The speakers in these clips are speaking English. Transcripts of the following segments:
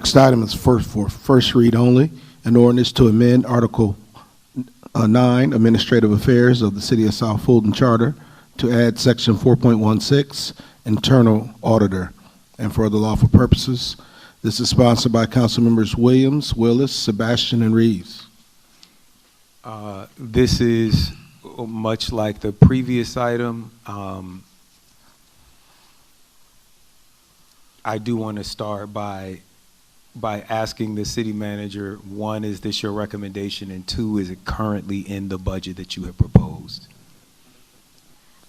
Next item is for first read only, an ordinance to amend Article 9, Administrative Affairs of the City of South Fulton Charter to add Section 4.16, Internal Auditor, and for other lawful purposes. This is sponsored by Council Members Williams, Willis, Sebastian, and Reeves. This is much like the previous item. I do want to start by asking the city manager, one, is this your recommendation? And two, is it currently in the budget that you have proposed?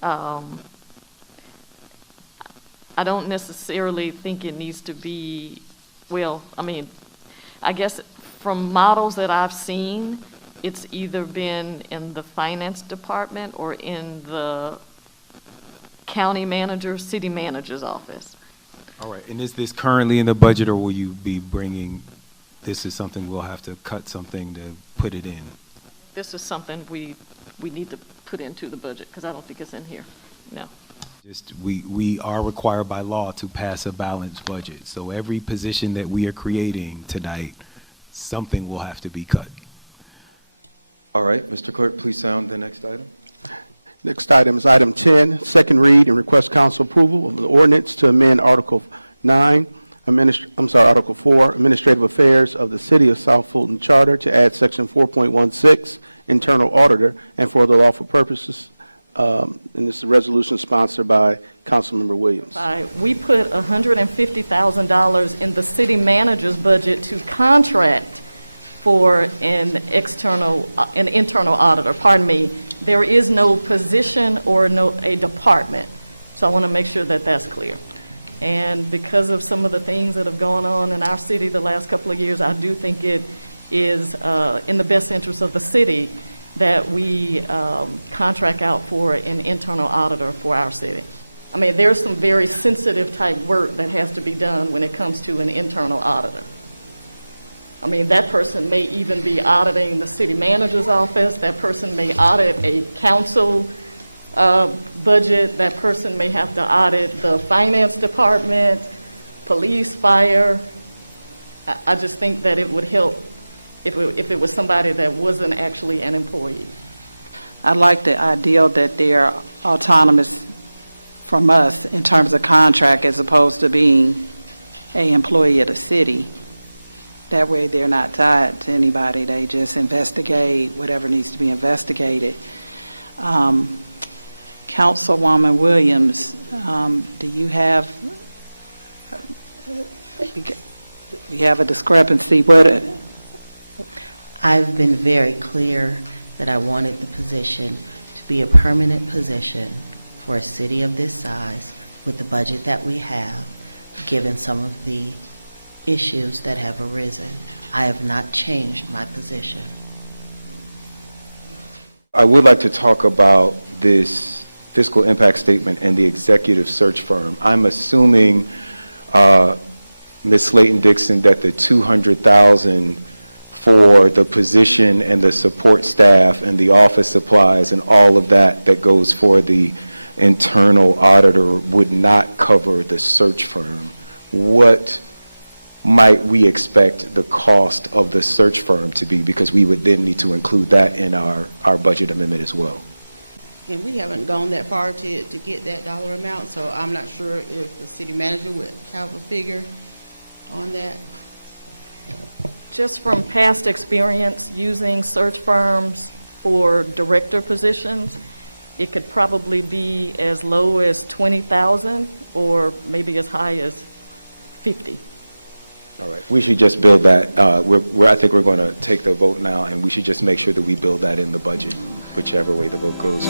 I don't necessarily think it needs to be, well, I mean, I guess from models that I've seen, it's either been in the finance department or in the county manager, city manager's office. All right, and is this currently in the budget, or will you be bringing, this is something we'll have to cut something to put it in? This is something we need to put into the budget, because I don't think it's in here, no. Just, we are required by law to pass a balanced budget. So every position that we are creating tonight, something will have to be cut. All right, Mr. Clerk, please sound the next item. Next item is item 10, second read and request council approval of the ordinance to amend Article 9, Article 4, Administrative Affairs of the City of South Fulton Charter to add Section 4.16, Internal Auditor, and for other lawful purposes. And this is a resolution sponsored by Councilmember Williams. We put $150,000 in the city manager's budget to contract for an internal auditor, pardon me. There is no position or a department. So I want to make sure that that's clear. And because of some of the things that have gone on in our city the last couple of years, I do think it is in the best interest of the city that we contract out for an internal auditor for our city. I mean, there's some very sensitive type work that has to be done when it comes to an internal auditor. I mean, that person may even be auditing the city manager's office. That person may audit a council budget. That person may have to audit the finance department, police, fire. I just think that it would help if it was somebody that wasn't actually an employee. I like the idea that they're autonomous from us in terms of contract as opposed to being an employee of the city. That way they're not tied to anybody. They just investigate whatever needs to be investigated. Councilwoman Williams, do you have a discrepancy? I've been very clear that I wanted the position to be a permanent position for a city of this size with the budget that we have, given some of the issues that have arisen. I have not changed my position. I would like to talk about this fiscal impact statement and the executive search firm. I'm assuming, Ms. Slayton-Dixon, that the $200,000 for the position and the support staff and the office supplies and all of that that goes for the internal auditor would not cover the search firm. What might we expect the cost of the search firm to be? Because we would then need to include that in our budget amendment as well. And we haven't gone that far to get that dollar amount, so I'm not sure if the city manager would have a figure on that. Just from past experience using search firms for director positions, it could probably be as low as $20,000 or maybe as high as $50,000. All right, we should just build that. I think we're going to take the vote now, and we should just make sure that we build that in the budget, whichever way the vote goes.